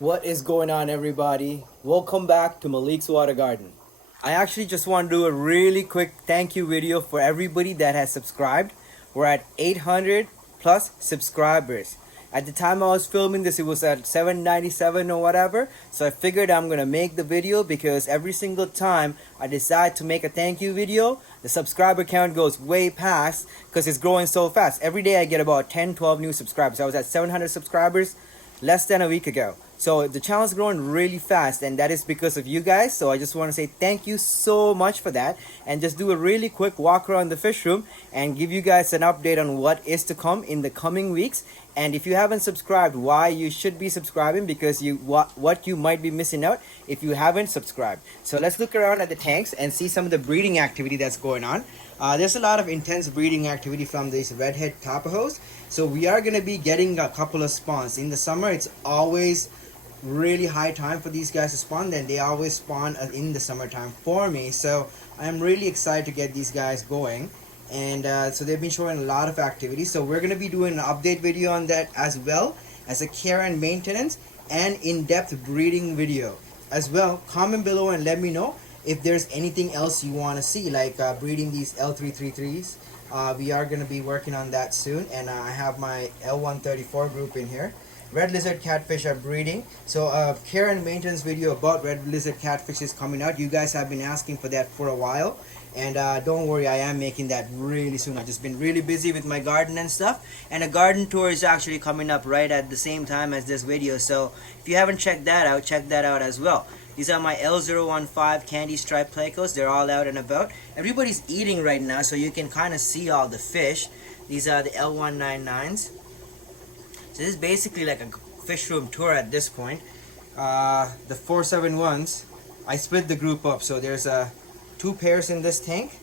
What is going on, everybody? Welcome back to Malik's Water Garden. I actually just want to do a really quick thank you video for everybody that has subscribed. We're at 800 plus subscribers. At the time I was filming this, it was at 797 or whatever. So I figured I'm gonna make the video because every single time I decide to make a thank you video, the subscriber count goes way past because it's growing so fast. Every day I get about 10-12 new subscribers. I was at 700 subscribers less than a week ago. So the channel is growing really fast, and that is because of you guys. So I just want to say thank you so much for that, and just do a really quick walk around the fish room and give you guys an update on what is to come in the coming weeks. And if you haven't subscribed, why you should be subscribing, because what you might be missing out if you haven't subscribed. So let's look around at the tanks and see some of the breeding activity that's going on. There's a lot of intense breeding activity from these redhead tapajos. So we are going to be getting a couple of spawns. In the summer, it's always really high time for these guys to spawn. Then they always spawn in the summertime for me. So I'm really excited to get these guys going. And so they've been showing a lot of activity. So we're going to be doing an update video on that, as well as a care and maintenance and in-depth breeding video as well. Comment below and let me know if there's anything else you want to see, like breeding these L333s. We are going to be working on that soon, and I have my L134 group in here. Red lizard catfish are breeding, so care and maintenance video about red lizard catfish is coming out. You guys have been asking for that for a while, and don't worry, I am making that really soon. I've just been really busy with my garden and stuff, and a garden tour is actually coming up right at the same time as this video. So if you haven't checked that out, check that out as well. These are my L015 candy stripe Plecos. They're all out and about. Everybody's eating right now, so you can kind of see all the fish. These are the L199s. So this is basically like a fish room tour at this point. The 471s, I split the group up. So there's two pairs in this tank,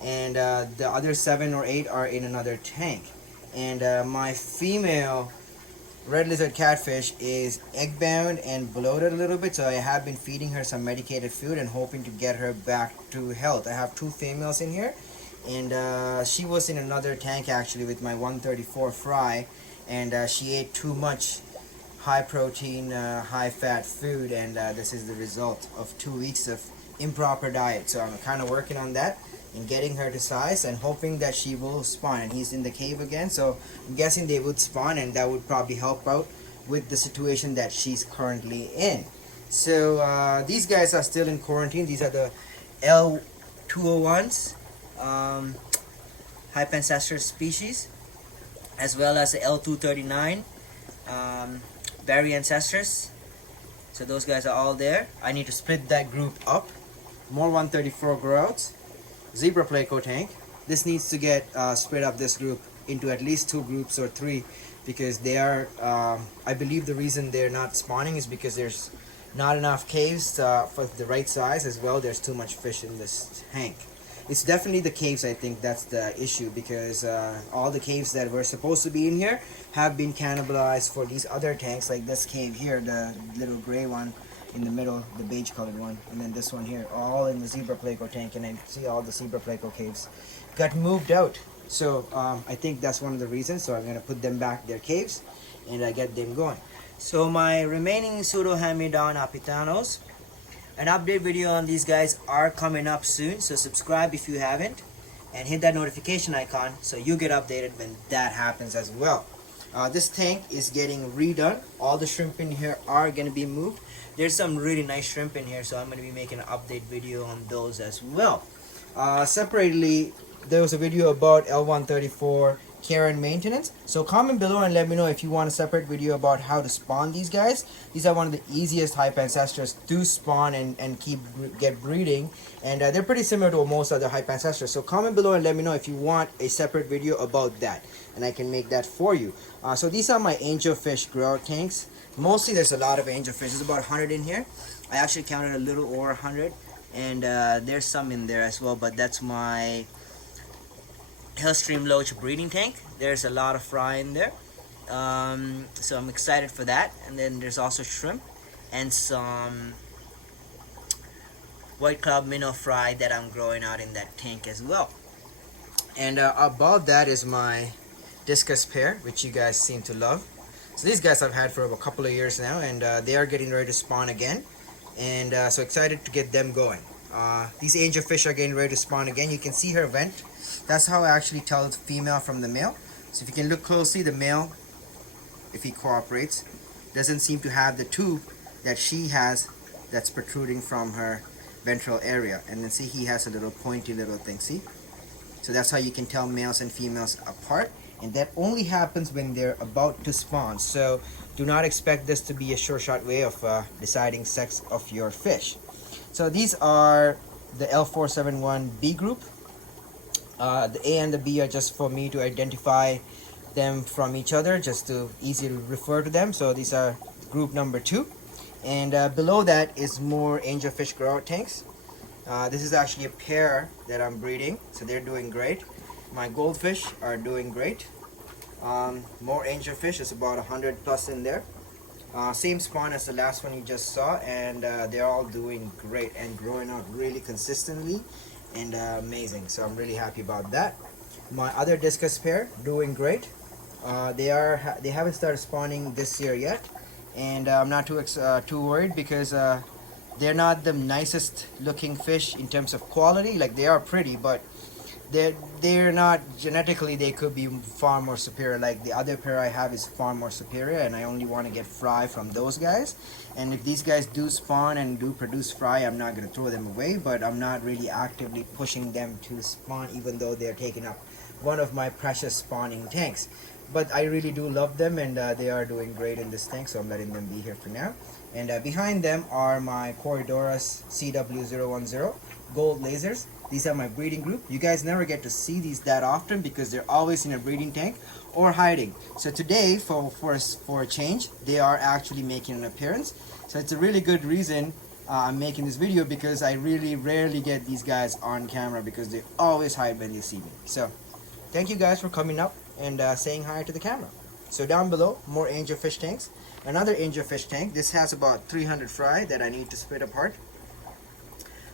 and the other 7 or 8 are in another tank. And my female red lizard catfish is egg bound and bloated a little bit, so I have been feeding her some medicated food and hoping to get her back to health. I have two females in here, and she was in another tank actually with my 134 fry, and she ate too much high protein, high fat food, and this is the result of 2 weeks of improper diet. So I'm kind of working on that and getting her to size and hoping that she will spawn. And he's in the cave again, so I'm guessing they would spawn, and that would probably help out with the situation that she's currently in. So these guys are still in quarantine. These are the L201s, Hypancestor species, as well as the L239 berry ancestors. So those guys are all there. I need to split that group up. More 134 growouts. Zebra Pleco tank. This needs to get split up, this group, into at least 2 groups or 3, because they are, I believe the reason they're not spawning is because there's not enough caves for the right size. As well, there's too much fish in this tank. It's definitely the caves, I think that's the issue, because all the caves that were supposed to be in here have been cannibalized for these other tanks, like this cave here, the little gray one in the middle, the beige colored one, and then this one here, all in the Zebra Pleco tank. And I see all the Zebra Pleco caves got moved out. So I think that's one of the reasons. So I'm going to put them back their caves and get them going. So my remaining pseudo hand-me-down Apitanos, an update video on these guys are coming up soon, so subscribe if you haven't, and hit that notification icon so you get updated when that happens as well. This tank is getting redone. All the shrimp in here are going to be moved. There's some really nice shrimp in here, so I'm going to be making an update video on those as well. Separately, there was a video about L134 care and maintenance. So comment below and let me know if you want a separate video about how to spawn these guys. These are one of the easiest hype ancestors to spawn and get breeding, and they're pretty similar to most other hype ancestors. So comment below and let me know if you want a separate video about that, and I can make that for you. So these are my angelfish grow tanks. Mostly there's a lot of angelfish. There's about 100 in here. I actually counted a little over 100, and there's some in there as well, but that's my Hellstream Loach breeding tank. There's a lot of fry in there, so I'm excited for that. And then there's also shrimp and some white cloud minnow fry that I'm growing out in that tank as well. And above that is my Discus pair, which you guys seem to love. So these guys I've had for a couple of years now, and they are getting ready to spawn again, and so excited to get them going. These angelfish are getting ready to spawn again. You can see her vent. That's how I actually tell the female from the male. So if you can look closely, the male, if he cooperates, doesn't seem to have the tube that she has that's protruding from her ventral area. And then see, he has a little pointy little thing, see? So that's how you can tell males and females apart. And that only happens when they're about to spawn. So do not expect this to be a sure shot way of deciding sex of your fish. So these are the L471B group. The A and the B are just for me to identify them from each other, just to easy to refer to them. So these are group number 2, and below that is more angelfish grow out tanks. This is actually a pair that I'm breeding, so they're doing great. My goldfish are doing great. More angelfish, is about 100 plus in there. Same spawn as the last one you just saw, and they're all doing great and growing out really consistently and amazing. So I'm really happy about that. My other discus pair doing great. They haven't started spawning this year yet, and I'm not too worried because they're not the nicest looking fish in terms of quality. Like, they are pretty, but they're not genetically, they could be far more superior. Like the other pair I have is far more superior, and I only want to get fry from those guys. And if these guys do spawn and do produce fry, I'm not going to throw them away, but I'm not really actively pushing them to spawn, even though they're taking up one of my precious spawning tanks. But I really do love them, and they are doing great in this tank, so I'm letting them be here for now. And behind them are my Corridorus CW010 gold lasers. These are my breeding group. You guys never get to see these that often because they're always in a breeding tank or hiding. So today, for a change, they are actually making an appearance. So it's a really good reason I'm making this video, because I really rarely get these guys on camera because they always hide when they see me. So thank you guys for coming up and saying hi to the camera. So down below, more angelfish tanks. Another angelfish tank. This has about 300 fry that I need to split apart.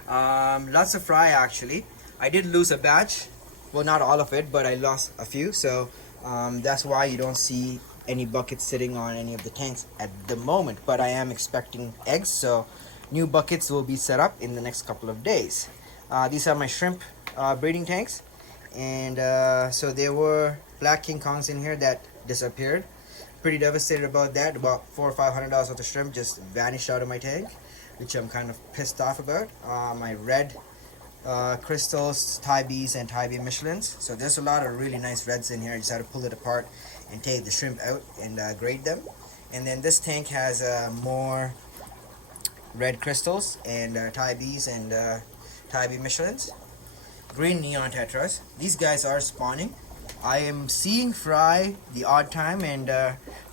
Lots of fry actually. I did lose a batch. Well, not all of it, but I lost a few. So that's why you don't see any buckets sitting on any of the tanks at the moment. But I am expecting eggs, so new buckets will be set up in the next couple of days. These are my shrimp breeding tanks. And so there were black king kongs in here that disappeared. Pretty devastated about that. About $400 or $500 worth of shrimp just vanished out of my tank, which I'm kind of pissed off about. My red crystals, Thai Bs, and Thai B Michelins. So there's a lot of really nice reds in here. I just had to pull it apart and take the shrimp out and grade them. And then this tank has more red crystals and Thai Bs and Thai B Michelins. Green neon tetras. These guys are spawning. I am seeing fry the odd time, and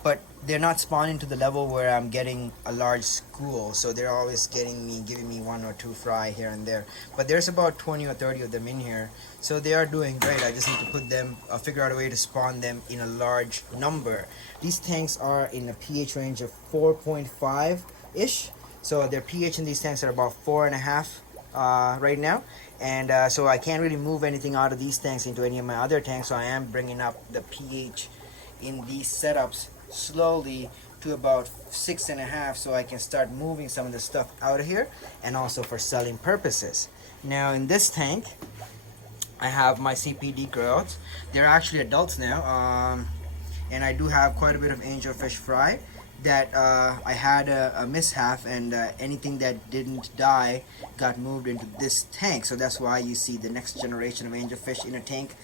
but they're not spawning to the level where I'm getting a large school. So they're always giving me 1 or 2 fry here and there. But there's about 20 or 30 of them in here, so they are doing great. I just need to put them, figure out a way to spawn them in a large number. These tanks are in a pH range of 4.5 ish. So their pH in these tanks are about 4.5 right now. And so I can't really move anything out of these tanks into any of my other tanks, so I am bringing up the pH in these setups slowly to about 6.5, so I can start moving some of the stuff out of here, and also for selling purposes. Now in this tank, I have my CPD growouts. They're actually adults now, and I do have quite a bit of angelfish fry that I had a mishap, and anything that didn't die got moved into this tank. So that's why you see the next generation of angelfish in a tank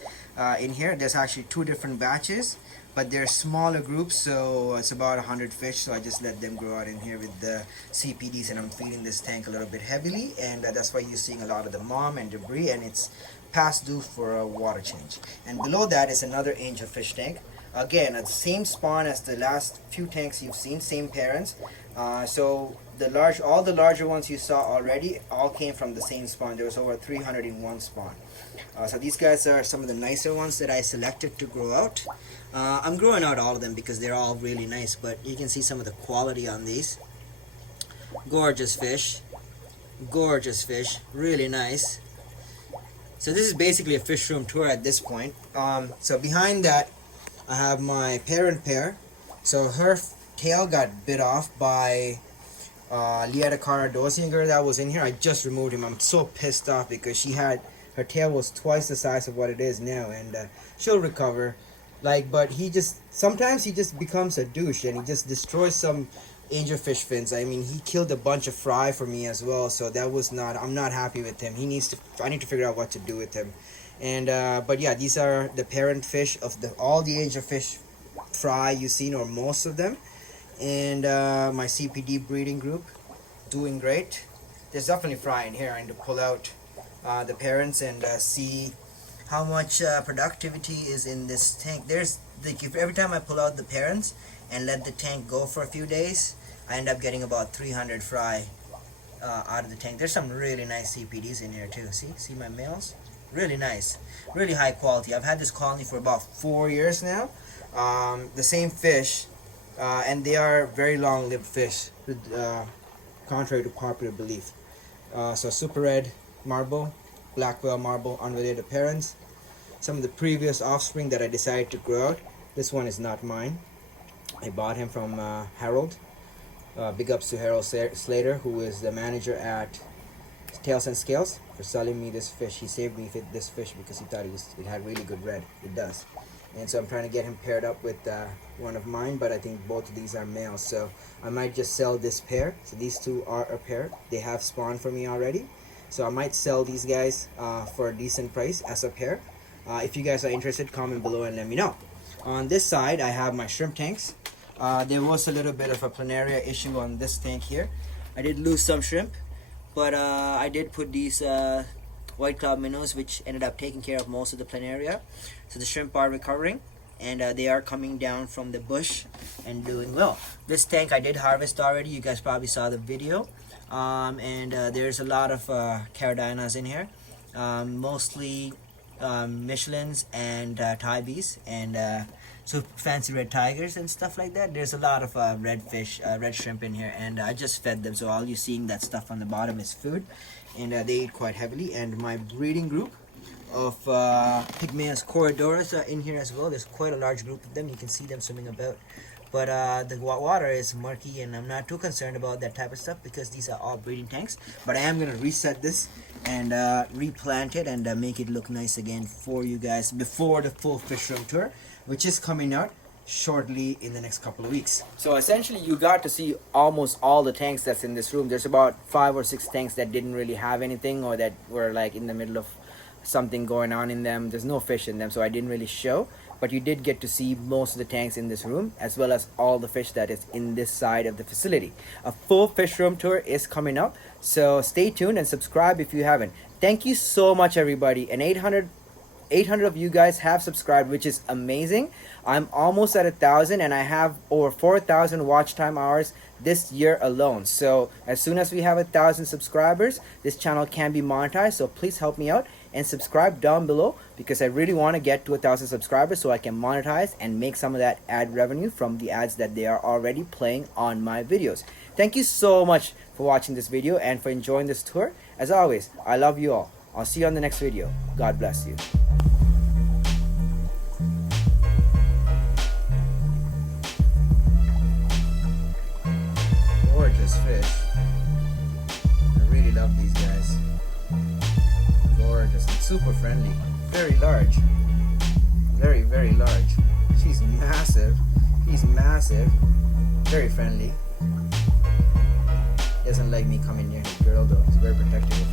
in here. There's actually 2 different batches, but they're smaller groups, so it's about 100 fish. So I just let them grow out in here with the CPDs, and I'm feeding this tank a little bit heavily, and that's why you're seeing a lot of the mom and debris, and it's past due for a water change. And below that is another angelfish tank. Again, the same spawn as the last few tanks you've seen, same parents. So all the larger ones you saw already all came from the same spawn. There was over 300 in one spawn. So these guys are some of the nicer ones that I selected to grow out. I'm growing out all of them because they're all really nice, but you can see some of the quality on these. Gorgeous fish, really nice. So this is basically a fish room tour at this point. So behind that, I have my parent pair. So her tail got bit off by Liatacara Dosinger that was in here. I just removed him. I'm so pissed off because her tail was twice the size of what it is now, and she'll recover. Like, but sometimes he just becomes a douche and he just destroys some angelfish fins. I mean, he killed a bunch of fry for me as well, so I'm not happy with him. I need to figure out what to do with him. And but yeah, these are the parent fish of all the angelfish fry you've seen, or most of them. And my CPD breeding group doing great. There's definitely fry in here. I need to pull out the parents and see how much productivity is in this tank. There's like, if every time I pull out the parents and let the tank go for a few days, I end up getting about 300 fry out of the tank. There's some really nice CPDs in here too. See my males? Really nice, really high quality. I've had this colony for about 4 years now. The same fish, and they are very long-lived fish, contrary to popular belief. So super red marble, black whale marble, unrelated parents. Some of the previous offspring that I decided to grow out. This one is not mine. I bought him from Harold. Big ups to Harold Slater, who is the manager at Tails and Scales, for selling me this fish. He saved me this fish because he thought it had really good red. It does. And so I'm trying to get him paired up with one of mine, but I think both of these are males, so I might just sell this pair. So these two are a pair. They have spawned for me already, so I might sell these guys for a decent price as a pair. If you guys are interested, comment below and let me know. On this side, I have my shrimp tanks. There was a little bit of a planaria issue on this tank here. I did lose some shrimp, but I did put these white cloud minnows, which ended up taking care of most of the planaria. So the shrimp are recovering, and they are coming down from the bush and doing well. This tank I did harvest already. You guys probably saw the video. And there's a lot of Caradinas in here, mostly Michelins and Tybes, and so fancy red tigers and stuff like that. There's a lot of red shrimp in here, and I just fed them, so all you seeing that stuff on the bottom is food, and they eat quite heavily. And my breeding group of Pygmaeus corridoras are in here as well. There's quite a large group of them. You can see them swimming about, but the water is murky, and I'm not too concerned about that type of stuff because these are all breeding tanks. But I am gonna reset this and replant it and make it look nice again for you guys before the full fish room tour, which is coming out shortly in the next couple of weeks. So essentially you got to see almost all the tanks that's in this room. There's about 5 or 6 tanks that didn't really have anything, or that were like in the middle of something going on in them. There's no fish in them, so I didn't really show, but you did get to see most of the tanks in this room, as well as all the fish that is in this side of the facility. A full fish room tour is coming up, so stay tuned and subscribe if you haven't. Thank you so much, everybody. And 800 of you guys have subscribed, which is amazing. I'm almost at 1,000, and I have over 4,000 watch time hours this year alone. So as soon as we have 1,000 subscribers, this channel can be monetized, so please help me out and subscribe down below, because I really want to get to 1,000 subscribers so I can monetize and make some of that ad revenue from the ads that they are already playing on my videos. Thank you so much for watching this video and for enjoying this tour. As always, I love you all. I'll see you on the next video. God bless you. Gorgeous fish. I really love these guys. Gorgeous and super friendly. Very large. Very, very large. She's massive. He's massive. Very friendly. Doesn't like me coming near his girl though. He's very protective.